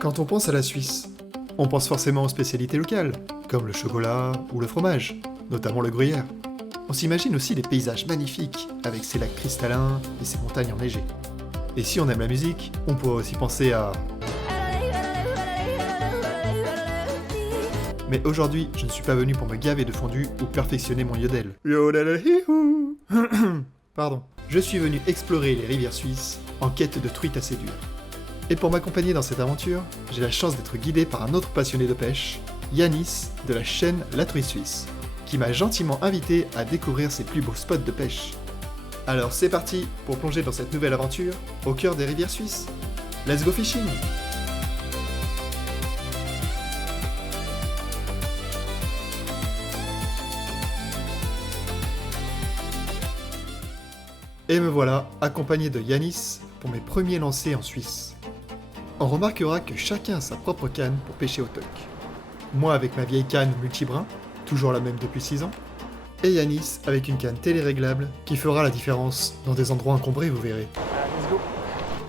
Quand on pense à la Suisse, on pense forcément aux spécialités locales, comme le chocolat ou le fromage, notamment le gruyère. On s'imagine aussi les paysages magnifiques, avec ses lacs cristallins et ses montagnes enneigées. Et si on aime la musique, on pourrait aussi penser à... Mais aujourd'hui, je ne suis pas venu pour me gaver de fondu ou perfectionner mon yodel. Yodel-hi-hou. Pardon. Je suis venu explorer les rivières suisses en quête de truites à séduire. Et pour m'accompagner dans cette aventure, j'ai la chance d'être guidé par un autre passionné de pêche, Yanis de la chaîne La Truite Suisse, qui m'a gentiment invité à découvrir ses plus beaux spots de pêche. Alors c'est parti pour plonger dans cette nouvelle aventure au cœur des rivières suisses. Let's go fishing! Et me voilà, accompagné de Yanis pour mes premiers lancers en Suisse. On remarquera que chacun a sa propre canne pour pêcher au toc. Moi avec ma vieille canne multibrin, toujours la même depuis 6 ans, et Yanis avec une canne téléréglable qui fera la différence dans des endroits encombrés, vous verrez. Let's go.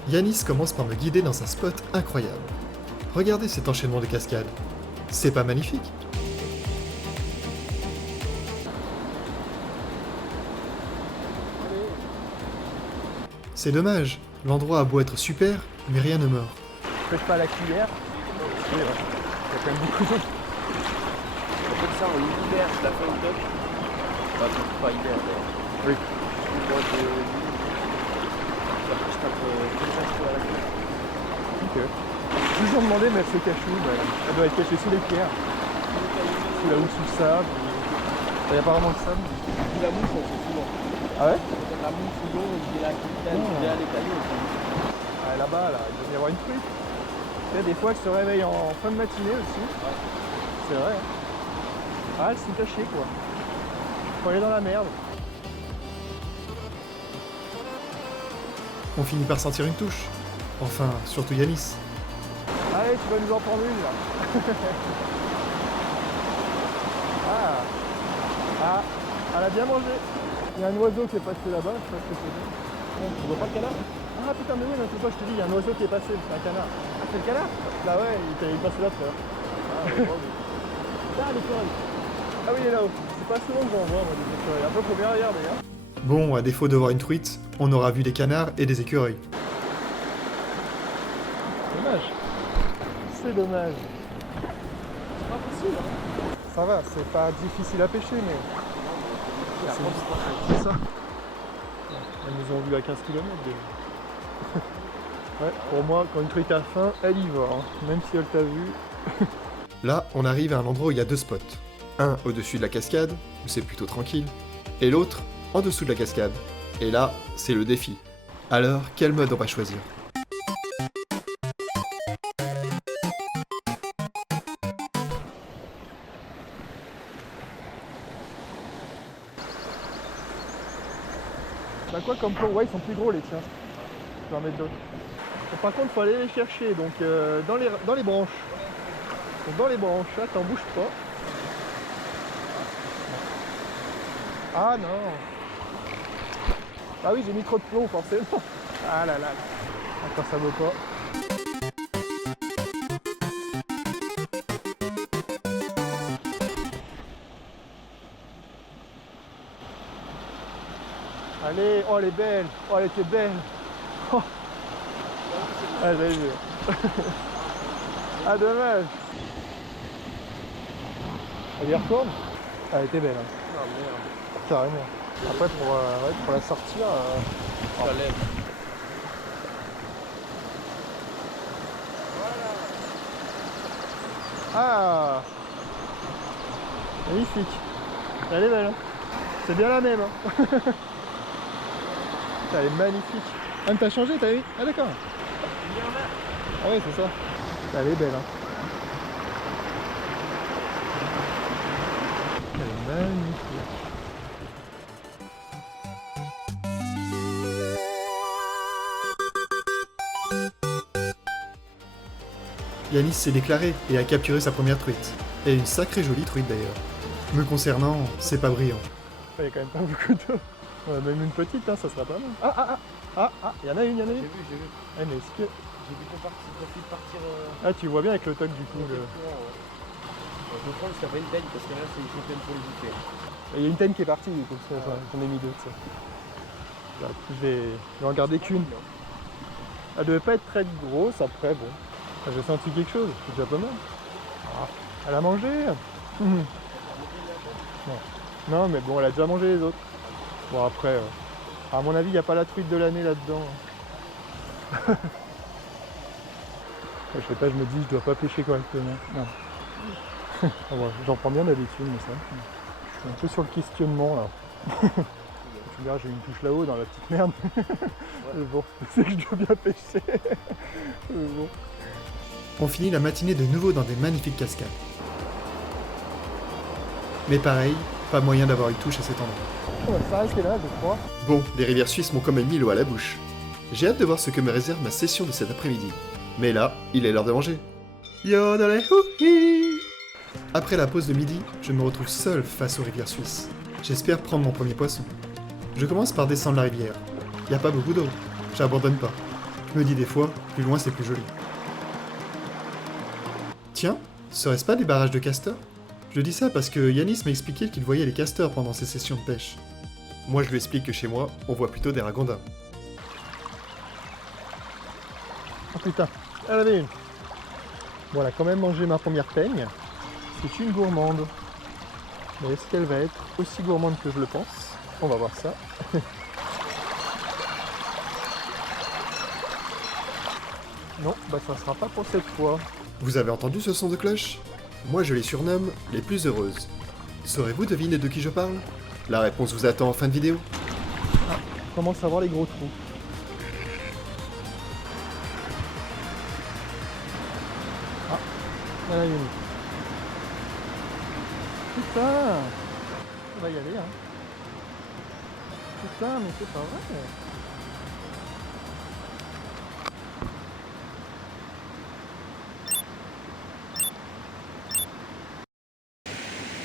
Yanis commence par me guider dans un spot incroyable. Regardez cet enchaînement de cascades. C'est pas magnifique? C'est dommage, l'endroit a beau être super, mais rien ne meurt. Je pêche pas à la cuillère. Oui, ouais. Il y a quand même beaucoup d'eau. On fait ça en hiver, je la fais au top. Pas hiver d'ailleurs. Oui. Au mois de juillet. Après, je tape déjà sur la cuillère. Ok. J'ai toujours demandé, mais elle se cache où? Elle doit être cachée sous les pierres. Sous la housse, sous le sable. Il y a apparemment le sable. Puis la mousse, on fait souvent. Ah ouais? La mousse sous l'eau, il y a la cuillère, il y a les cailloux. Ah, là-bas, là, il doit y avoir une truite. Il y a des fois, elle se réveille en fin de matinée aussi. Ouais. C'est vrai. Hein. Ah, elles sont cachées, quoi. Faut aller dans la merde. On finit par sentir une touche. Enfin, surtout Yanis. Allez, tu vas nous en prendre une, là. Ah, elle a bien mangé. Il y a un oiseau qui est passé là-bas, je sais pas ce que c'est. Tu vois pas le canard? Ah putain, mais oui, non, c'est pas, je te dis, il y a un oiseau qui est passé, c'est un canard. Ah, c'est le canard? Bah ouais, il est passé là tout à l'heure. Ah, ouais, ouais. Ah, l'écureuil. Ah oui, il est là-haut. C'est pas souvent que j'en vois, moi, des écureuils. Après, faut bien regarder, hein. Bon, à défaut de voir une truite, on aura vu des canards et des écureuils. Dommage. C'est dommage. C'est pas possible, hein. Ça va, c'est pas difficile à pêcher, mais... C'est ça. Elles nous ont vu à 15 km déjà. Ouais, pour moi, quand une truite a faim, elle y va, hein. Même si elle t'a vu. Là, on arrive à un endroit où il y a deux spots. Un au-dessus de la cascade, où c'est plutôt tranquille, et l'autre en dessous de la cascade. Et là, c'est le défi. Alors, quel mode on va choisir? Bah quoi comme plomb? Ouais, ils sont plus gros les tiens. Je vais en mettre d'autres. Par contre, faut aller les chercher, donc dans les branches. Donc, dans les branches, là, t'en bouges pas. Ah non. Ah oui, j'ai mis trop de plomb forcément. Ah là là. Attends, ça veut pas. Allez, oh elle est belle. Oh elle était belle. Oh. Ah j'ai vu. Ah dommage. Elle y retourne. Ah, elle était belle. Hein. Ah merde. Carrément. Après pour la sortir. Ça lève. Ah magnifique. Elle est belle. Hein. C'est bien la même. Hein. Elle est magnifique. Ah, mais t'as changé, t'as vu? Ah d'accord. Ah ouais, c'est ça. Elle est belle. Hein. Elle est magnifique. Yanis s'est déclaré et a capturé sa première truite. Et une sacrée jolie truite d'ailleurs. Me concernant, c'est pas brillant. Il y a quand même pas beaucoup d'eau. Ouais, même une petite, hein, ça sera pas mal. Il y en a une, J'ai vu. Eh, mais est-ce que... J'ai vu qu'on profite de partir. Ah, tu vois bien avec le toc du coup. Je vais prendre s'il y avait une tête parce que là c'est une championne pour les bouffer. Il y a une tenne qui est partie, du coup, j'en ai mis deux, tu sais. Là, je vais en garder qu'une. Elle devait pas être très grosse, après, bon. J'ai senti quelque chose, c'est déjà pas mal. Ah, elle a mangé. Non. Non, mais bon, elle a déjà mangé les autres. Bon, après, à mon avis, il n'y a pas la truite de l'année là-dedans. Je sais pas, je me dis, je dois pas pêcher correctement. Non. Ah ouais, j'en prends bien d'habitude, mais ça. Je suis un peu sur le questionnement là. Tu verras, j'ai une touche là-haut dans la petite merde. Mais bon, c'est que je dois bien pêcher. Mais bon. On finit la matinée de nouveau dans des magnifiques cascades. Mais pareil, pas moyen d'avoir une touche à cet endroit. On va s'arrêter là, je crois. Bon, les rivières suisses m'ont quand même mis l'eau à la bouche. J'ai hâte de voir ce que me réserve ma session de cet après-midi. Mais là, il est l'heure de manger. Yodelehouhi. Après la pause de midi, je me retrouve seul face aux rivières suisses. J'espère prendre mon premier poisson. Je commence par descendre la rivière. Y a pas beaucoup d'eau. J'abandonne pas. Je me dis des fois, plus loin c'est plus joli. Tiens, serait-ce pas des barrages de castors? Je dis ça parce que Yanis m'a expliqué qu'il voyait les castors pendant ses sessions de pêche. Moi je lui explique que chez moi, on voit plutôt des ragondins. Oh putain, elle avait une. Bon, elle a quand même mangé ma première peigne. C'est une gourmande. Mais est-ce qu'elle va être aussi gourmande que je le pense? On va voir ça. Non, bah ça sera pas pour cette fois. Vous avez entendu ce son de cloche? Moi je les surnomme les plus heureuses. Saurez-vous deviner de qui je parle? La réponse vous attend en fin de vidéo. On commence à voir les gros trous. Ah, il y en a une. Putain! On va y aller, hein. Putain, mais c'est pas vrai.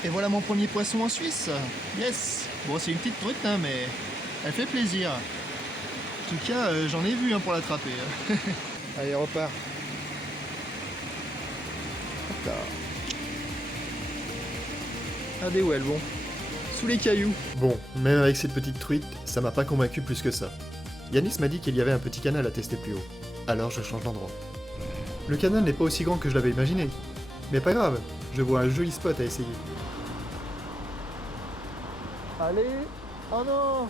Et voilà mon premier poisson en Suisse. Yes. Bon, c'est une petite truite, hein, mais elle fait plaisir. En tout cas, j'en ai vu pour l'attraper. Allez, repart. Hop là. Allez, où elles vont? Sous les cailloux. Bon, même avec cette petite truite, ça m'a pas convaincu plus que ça. Yanis m'a dit qu'il y avait un petit canal à tester plus haut. Alors je change d'endroit. Le canal n'est pas aussi grand que je l'avais imaginé. Mais pas grave, je vois un joli spot à essayer. Allez! Oh non!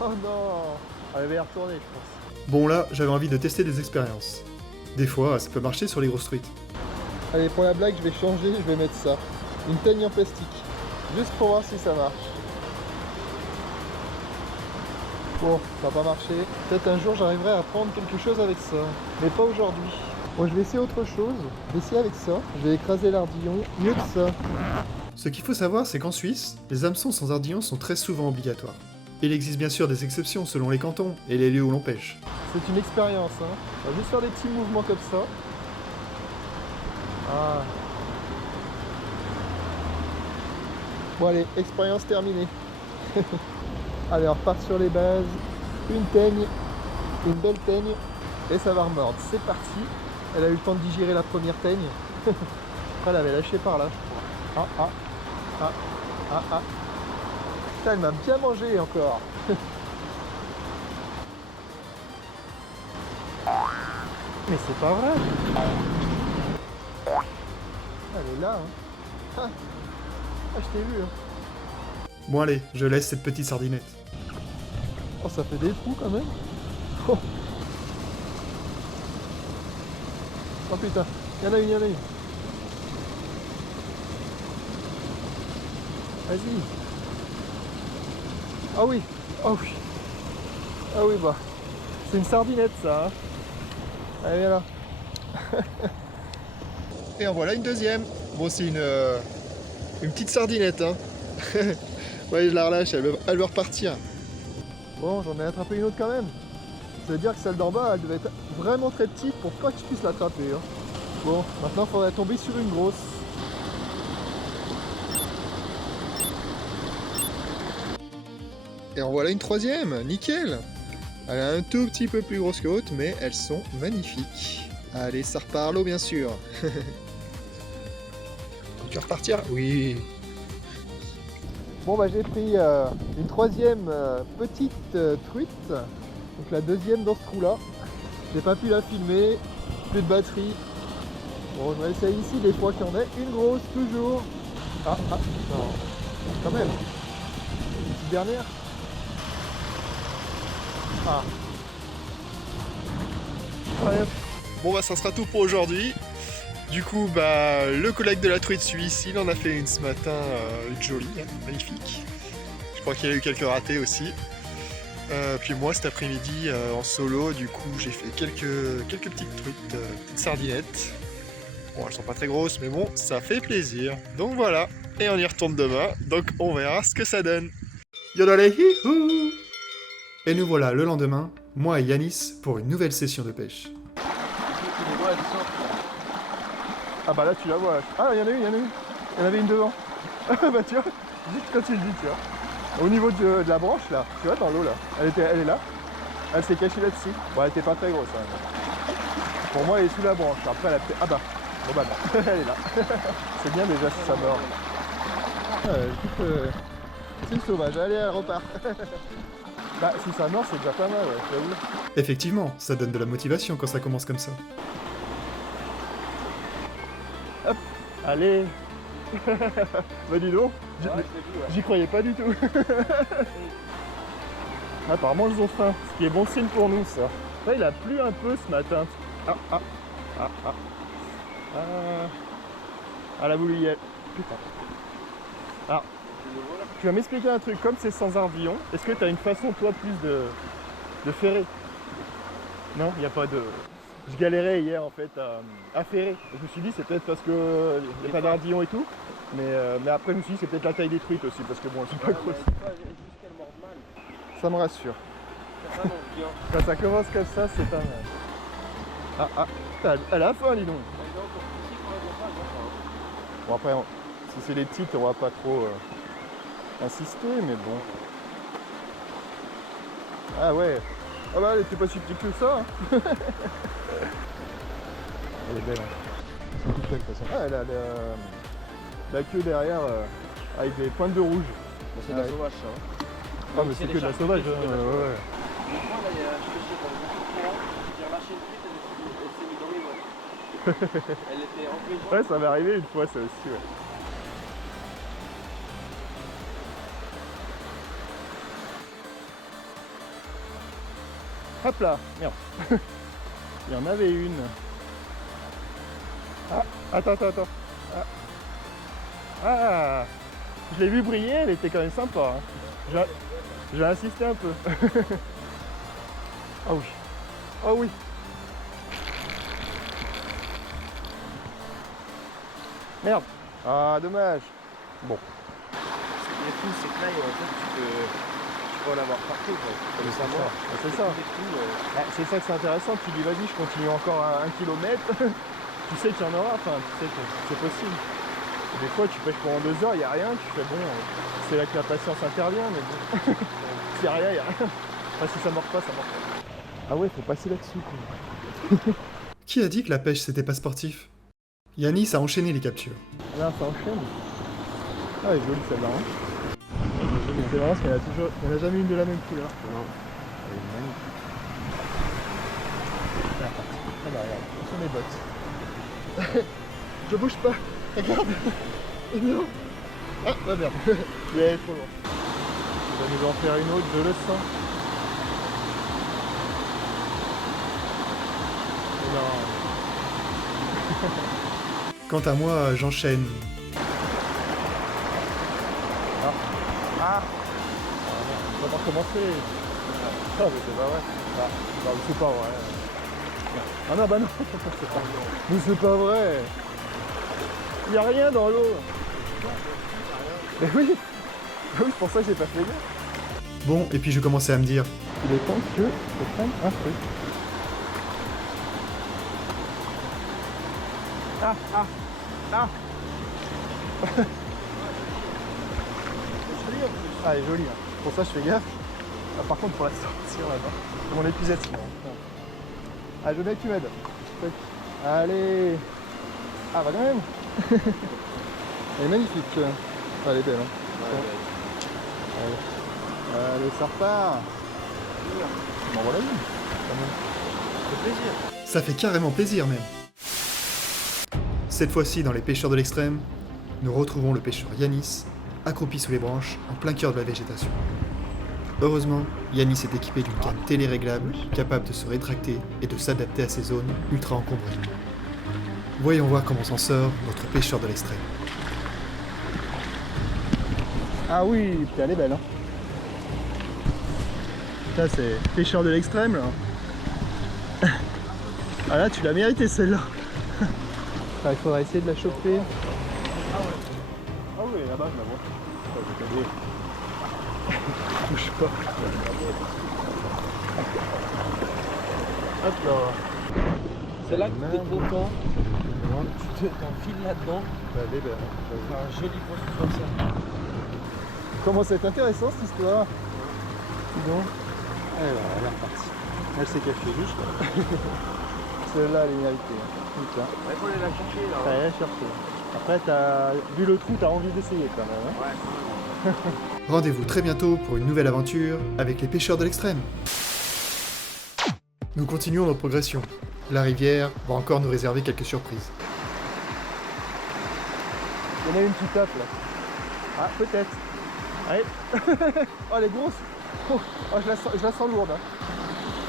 Oh non! Elle va y retourner, je pense. Bon là, j'avais envie de tester des expériences. Des fois, ça peut marcher sur les grosses truites. Allez, pour la blague, je vais changer, je vais mettre ça. Une teigne en plastique. Juste pour voir si ça marche. Bon, ça va pas marcher. Peut-être un jour j'arriverai à prendre quelque chose avec ça. Mais pas aujourd'hui. Bon, je vais essayer autre chose. Je vais essayer avec ça. Je vais écraser l'ardillon. Mieux que ça. Ce qu'il faut savoir, c'est qu'en Suisse, les hameçons sans ardillon sont très souvent obligatoires. Il existe bien sûr des exceptions selon les cantons et les lieux où l'on pêche. C'est une expérience, hein. On va juste faire des petits mouvements comme ça. Ah. Bon allez, expérience terminée. Allez, on repart sur les bases. Une teigne, une belle teigne, et ça va remordre. C'est parti. Elle a eu le temps de digérer la première teigne. Après, elle avait lâché par là, je crois. Ah. Putain, elle m'a bien mangé encore. Mais c'est pas vrai. Elle est là, hein. Ah, je t'ai vu, hein. Bon allez, je laisse cette petite sardinette. Oh, ça fait des trous quand même. Oh, oh putain, y'en a une. Vas-y. Ah oui. Bah. C'est une sardinette ça, hein. Allez, viens là. Et en voilà une deuxième. Bon, c'est une petite sardinette, hein. Ouais, je la relâche, elle veut repartir. Bon, j'en ai attrapé une autre quand même. Ça veut dire que celle d'en bas, elle devait être vraiment très petite pour pas que je puisse l'attraper, hein. Bon, maintenant il faudrait tomber sur une grosse. Et en voilà une troisième, nickel. Elle est un tout petit peu plus grosse que l'autre, mais elles sont magnifiques. Allez, ça repart à l'eau, bien sûr. Tu vas repartir? Oui. Bon, bah j'ai pris une troisième petite truite. Donc la deuxième dans ce trou-là. J'ai pas pu la filmer. Plus de batterie. Bon, on va essayer ici des fois qu'il y en ait. Une grosse, toujours. Ah, non. Quand même. Une petite dernière. Ah. Ouais. Bon bah ça sera tout pour aujourd'hui. Du coup bah le collègue de la truite suisse, il en a fait une ce matin, une jolie, hein, magnifique. Je crois qu'il y a eu quelques ratés aussi. Puis moi cet après-midi en solo, du coup j'ai fait quelques petites truites, petites sardinettes. Bon elles sont pas très grosses mais bon ça fait plaisir. Donc voilà, et on y retourne demain, donc on verra ce que ça donne. Yodelehihou. Et nous voilà le lendemain, moi et Yanis, pour une nouvelle session de pêche. Ah bah là tu la vois. Ah il y en a une, Il y en avait une devant. Bah tu vois, juste quand tu le dis, tu vois. Au niveau de la branche là, tu vois dans l'eau là, elle est là. Elle s'est cachée là-dessus. Bon elle était pas très grosse hein. Pour moi elle est sous la branche. Après elle a fait. Ah bah, bon bah non, elle est là. C'est bien déjà si ça mord. C'est une sauvage, allez elle repart. Bah si ça mord c'est déjà pas mal, ouais, j'avoue. Effectivement, ça donne de la motivation quand ça commence comme ça. Hop, allez. Bah dis donc, j'y croyais pas du tout. Apparemment ils ont faim, ce qui est bon signe pour nous ça. Là il a plu un peu ce matin. Ah la bouliette. Putain. Alors, tu vas m'expliquer un truc, comme c'est sans ardillon, est-ce que tu as une façon toi plus de ferrer? Non, il n'y a pas de... Je galérais hier en fait à ferrer. Je me suis dit c'est peut-être parce qu'il n'y a pas d'ardillon et tout. Mais après je me suis dit c'est peut-être la taille des truites aussi parce que bon elles sont pas grosses. Ça me rassure. Quand ça commence comme ça c'est pas mal. Putain, elle a faim dis donc. Bon après si c'est les petites on va pas trop insister mais bon. Ah ouais. Ah bah elle était pas si petite que ça. Elle est belle hein. C'est toute belle de toute façon. Ah elle a la queue derrière avec des pointes de rouge. C'est de la sauvage ça. Hein. Ah mais c'est que de la sauvage. Ouais. Une fois là, je pêchais dans beaucoup de courant, j'ai relâché une truite, elle s'est mise dans mes mains. Elle était en prison. Ouais ça m'est arrivé une fois ça aussi ouais. Hop là, merde. Il y en avait une. Ah, attends. Ah, je l'ai vu briller, elle était quand même sympa. Hein. J'ai insisté un peu. Ah oui. Oh oui. Merde. Ah, dommage. Bon. Ce qui est fou, c'est que là, en fait, tu peux en avoir partout. Comme ça, moi. C'est ça. C'est ça que c'est intéressant. Tu dis, vas-y, je continue encore à 1 km. Tu sais qu'il y en aura, enfin, tu sais que c'est possible. Des fois, tu pêches pendant 2 heures, il n'y a rien. Tu fais, bon, c'est là que la patience intervient, mais bon. S'il n'y a rien, il n'y a rien. Enfin, si ça mord pas, ça mord pas. Ah ouais, faut passer là-dessus, quoi. Qui a dit que la pêche c'était pas sportif? Yanis a enchaîné les captures. Là, ça enchaîne. Ah, elle est jolie celle-là. Hein. C'est marrant parce qu'il n'y en a jamais une de la même couleur. Non. Elle est magnifique. Ah bah regarde, ce sont mes bottes. Je bouge pas. Regarde. Non. Ah, bah merde. Il est trop loin. Il va nous en faire une autre, je le sens. Non. Quant à moi, j'enchaîne. Ah. On va pas recommencer. Ah mais c'est pas vrai. Ah, non, mais c'est pas vrai. Ah non bah non. Mais c'est pas vrai. Il n'y a rien dans l'eau. Mais oui. Oui, c'est pour ça que j'ai pas fait gaffe. Bon, et puis je commençais à me dire, Il est temps que je prenne un truc. Ah. Ah, elle est jolie. Hein. Pour ça, je fais gaffe. Ah, par contre, pour la sortir là-bas, c'est mon épuisette. Ah, je veux bien que tu m'aides. Tac. Allez. Ah, bah quand même. Elle est magnifique. Ah, elle est belle. Hein. Allez, ça repart. Bon, voilà. Ça fait plaisir. Ça fait carrément plaisir même. Cette fois-ci, dans les pêcheurs de l'extrême, nous retrouvons le pêcheur Yanis, accroupi sous les branches, en plein cœur de la végétation. Heureusement, Yanis est équipé d'une canne téléréglable, capable de se rétracter et de s'adapter à ces zones ultra encombrées. Voyons voir comment s'en sort notre pêcheur de l'extrême. Ah oui, puis elle est belle. Hein. Ça, c'est pêcheur de l'extrême là. Ah là, tu l'as mérité celle-là. Ah, il faudra essayer de la choper. Ah oui, là-bas, je la vois. Bouge pas. Hop là. C'est là que tu es content. Tu t'enfiles là-dedans. Elle est belle. Faire un joli poisson comme ça. Commence à être intéressant cette histoire. Dis donc. Elle est repartie. Elle s'est cachée juste. Celle-là, elle est méritée. Il faut aller la chercher là. Allez, la chercher. Après, vu le trou, t'as envie d'essayer quand même. Hein. Ouais, quand même. Rendez-vous très bientôt pour une nouvelle aventure avec les pêcheurs de l'extrême. Nous continuons notre progression. La rivière va encore nous réserver quelques surprises. Il y en a une qui tape là. Ah, peut-être. Allez. Oh, elle est grosse. Oh, je la sens lourde. Hein.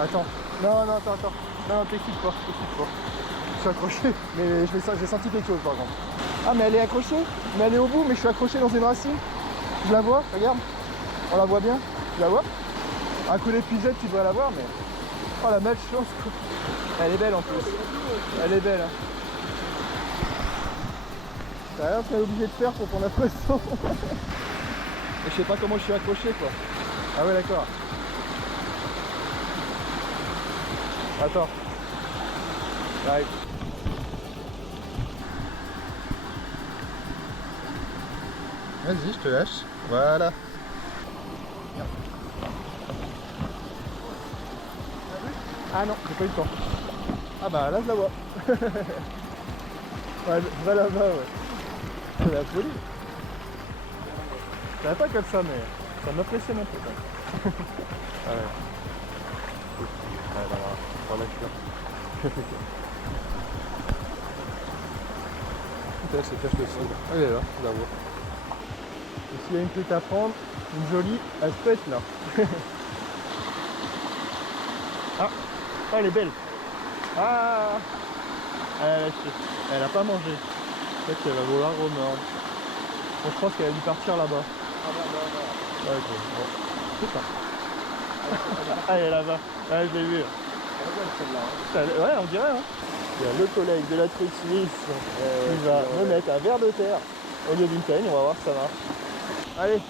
Attends. Non, attends. Non, t'excites pas. Je suis accroché. Mais j'ai senti quelque chose par contre. Ah, mais elle est accrochée. Mais elle est au bout, mais je suis accroché dans une racine. Tu la vois? Regarde. On la voit bien. Tu la vois? Un coup d'épuisette, tu devrais la voir, mais... Oh, la malchance, quoi. Elle est belle en plus. Elle est belle. Hein. T'as rien ce qu'on est obligé de faire pour prendre la poisson. Je sais pas comment je suis accroché, quoi. Ah ouais, d'accord. Attends. J'arrive. Vas-y, je te lâche. Voilà. Ah non, j'ai pas eu le temps. Ah bah là je la vois. Ouais, je vais là-bas, ouais. C'est la folie. Je savais pas comme ça, mais ça m'impressionne un peu quand même. Ah ouais. Ouais, voilà, là. Putain, c'est cache le sol. Elle est là, je la vois. Et s'il y a une truc à prendre, une jolie, elle se pète là. Ah, oh, elle est belle. Ah, elle a lâché. Elle a pas mangé. Peut-être qu'elle va vouloir remordre. Bon, je pense qu'elle a dû partir là-bas. Ah non. Ouais, ok. Bon. C'est ça. Ah, elle est là-bas. Ah, je l'ai vu. Ouais, on dirait. Hein. Il y a le collègue de la truite suisse qui va me mettre un verre de terre au lieu d'une peigne. On va voir si ça marche. Allez.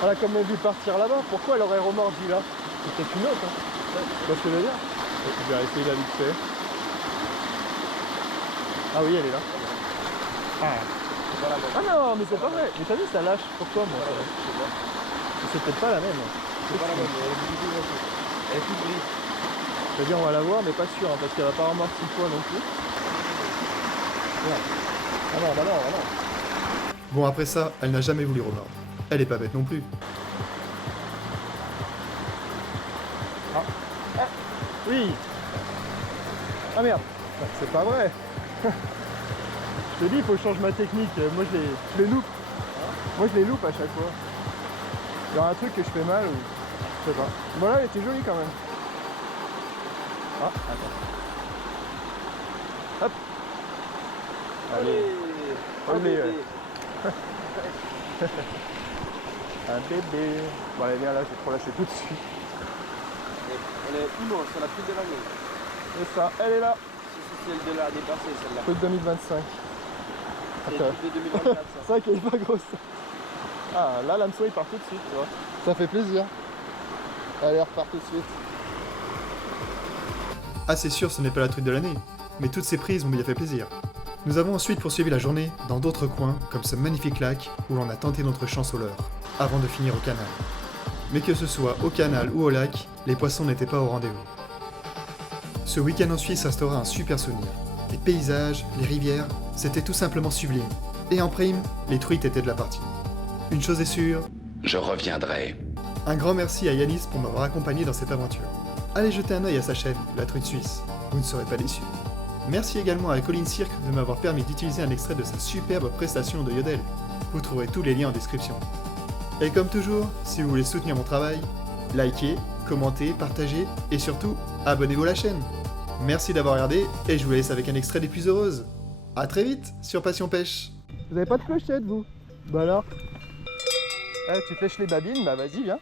Voilà, comme elle a dû partir là-bas. Pourquoi elle aurait remordu là? C'est peut-être une autre. Hein. Tu vois ce que je veux dire? Je vais essayer la vite fait. Ah oui, elle est là. Ah non, mais c'est pas vrai. Mais t'as vu, ça lâche. Pourquoi moi? C'est peut-être pas la même. C'est pas la même, elle est plus grise. Je veux dire, on va la voir, mais pas sûr, hein, parce qu'elle va pas remorder 6 fois non plus. Ouais. Ah non, bah non. Bon, après ça, elle n'a jamais voulu remordre. Elle est pas bête non plus. Oui. Ah merde. C'est pas vrai. Je te dis, il faut que je change ma technique. Moi, je les loupe. Moi, je les loupe à chaque fois. Il y aura un truc que je fais mal ou... Je sais pas. Bon là, elle était jolie quand même. Ah, attends. Hop. Allez. Allez. Un bébé. Bon, allez, viens là, je vais te relâcher tout de suite. Elle est immense, c'est la plus de l'année. C'est ça, elle est là. C'est celle de la dépassée, celle-là. Truc 2025. C'est Attends. de 2024, ça. C'est vrai qu'elle est pas grosse. Ah, là, l'hameçon il part tout de suite, tu vois. Ça fait plaisir. Allez, repart tout de suite. Ah, c'est sûr, ce n'est pas la truite de l'année, mais toutes ces prises m'ont bien fait plaisir. Nous avons ensuite poursuivi la journée dans d'autres coins, comme ce magnifique lac où l'on a tenté notre chance au leurre. avant de finir au canal. Mais que ce soit au canal ou au lac, les poissons n'étaient pas au rendez-vous. Ce week-end en Suisse restera un super souvenir. Les paysages, les rivières, c'était tout simplement sublime. Et en prime, les truites étaient de la partie. Une chose est sûre, Je reviendrai. un grand merci à Yanis pour m'avoir accompagné dans cette aventure. Allez jeter un œil à sa chaîne, La Truite Suisse, vous ne serez pas déçus. Merci également à Colin Cirque de m'avoir permis d'utiliser un extrait de sa superbe prestation de Yodel. Vous trouverez tous les liens en description. Et comme toujours, si vous voulez soutenir mon travail, likez, commentez, partagez et surtout, abonnez-vous à la chaîne. Merci d'avoir regardé et je vous laisse avec un extrait des plus heureuses. A très vite sur Passion Pêche. Vous avez pas de clochette, vous? Bah alors? Ah, tu pêches les babines? Bah vas-y, viens.